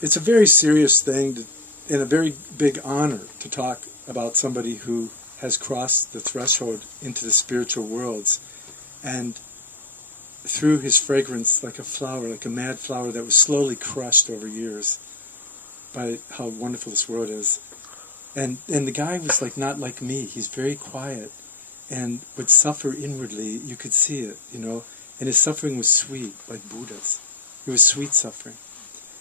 it's a very serious thing and a very big honor to talk about somebody who has crossed the threshold into the spiritual worlds, and through his fragrance, like a flower, like a mad flower that was slowly crushed over years by how wonderful this world is. And the guy was like not like me. He's very quiet and would suffer inwardly. You could see it, and his suffering was sweet, like Buddha's. It was sweet suffering.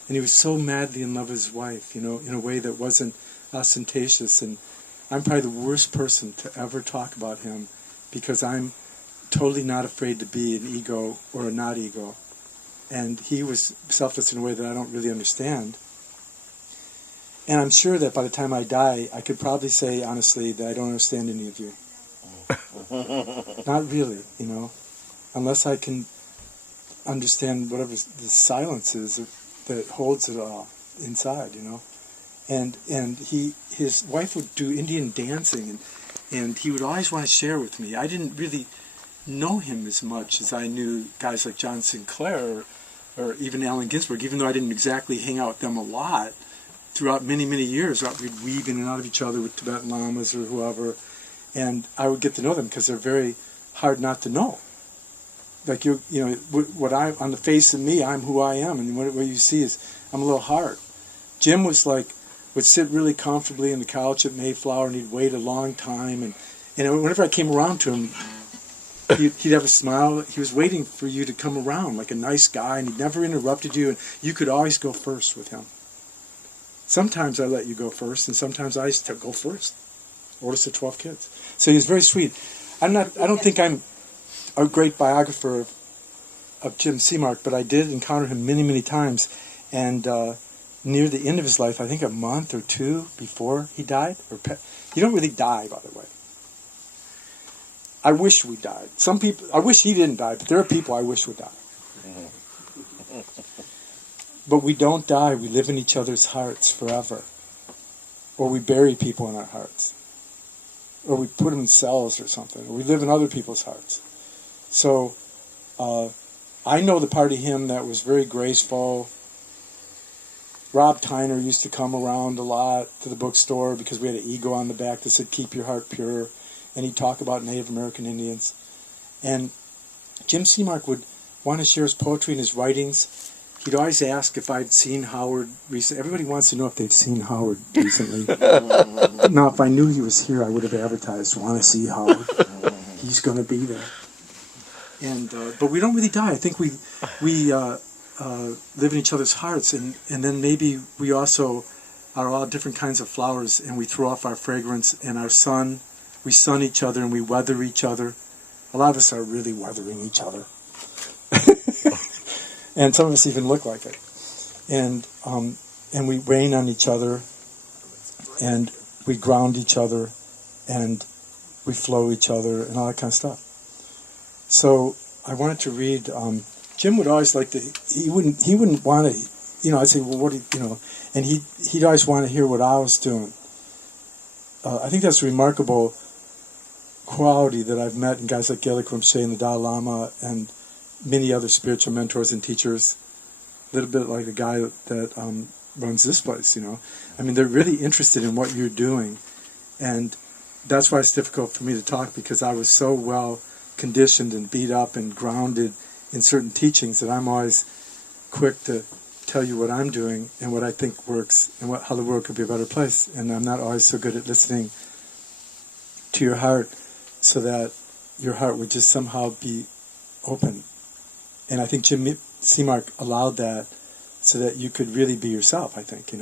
And he was so madly in love with his wife, in a way that wasn't ostentatious. And I'm probably the worst person to ever talk about him, because I'm totally not afraid to be an ego or a not ego. And he was selfless in a way that I don't really understand. And I'm sure that by the time I die, I could probably say honestly that I don't understand any of you. Not really, unless I can understand whatever the silence is that holds it all inside, And his wife would do Indian dancing, and he would always want to share with me. I didn't really know him as much as I knew guys like John Sinclair or even Allen Ginsberg, even though I didn't exactly hang out with them a lot throughout many, many years. We'd weave in and out of each other with Tibetan lamas or whoever, and I would get to know them because they're very hard not to know. Like what I on the face of me, I'm who I am, and what you see is I'm a little hard. Jim was would sit really comfortably on the couch at Mayflower, and he'd wait a long time, and whenever I came around to him, he'd have a smile. He was waiting for you to come around, like a nice guy, and he never interrupted you, and you could always go first with him. Sometimes I let you go first, and sometimes I used to go first. Oldest of 12 kids. So he was very sweet. I don't think I'm a great biographer of Jim Semark, but I did encounter him many, many times. And near the end of his life, I think a month or two before he died, you don't really die, by the way. I wish we died. Some people, I wish he didn't die, but there are people I wish would die. But we don't die. We live in each other's hearts forever. Or we bury people in our hearts. Or we put them in cells or something. Or we live in other people's hearts. So I know the part of him that was very graceful. Rob Tyner used to come around a lot to the bookstore because we had an ego on the back that said, "Keep your heart pure." And he'd talk about Native American Indians. And Jim Semark would want to share his poetry and his writings. He'd always ask if I'd seen Howard recently. Everybody wants to know if they've seen Howard recently. Now, if I knew he was here, I would have advertised, "Want to see Howard? He's going to be there." And but we don't really die. I think we live in each other's hearts, and then maybe we also are all different kinds of flowers, and we throw off our fragrance and our sun. We sun each other and we weather each other. A lot of us are really weathering each other. And some of us even look like it. And we rain on each other, and we ground each other, and we flow each other, and all that kind of stuff. So I wanted to read. Jim would always like to. He wouldn't want to. I'd say, "Well, what do you?" And he'd always want to hear what I was doing. I think that's a remarkable quality that I've met in guys like Gyalek Rinpoche and the Dalai Lama and many other spiritual mentors and teachers. A little bit like the guy that runs this place, I mean, they're really interested in what you're doing. And that's why it's difficult for me to talk, because I was so well conditioned and beat up and grounded in certain teachings that I'm always quick to tell you what I'm doing and what I think works and how the world could be a better place. And I'm not always so good at listening to your heart so that your heart would just somehow be open. And I think Jim Semark allowed that so that you could really be yourself, I think, and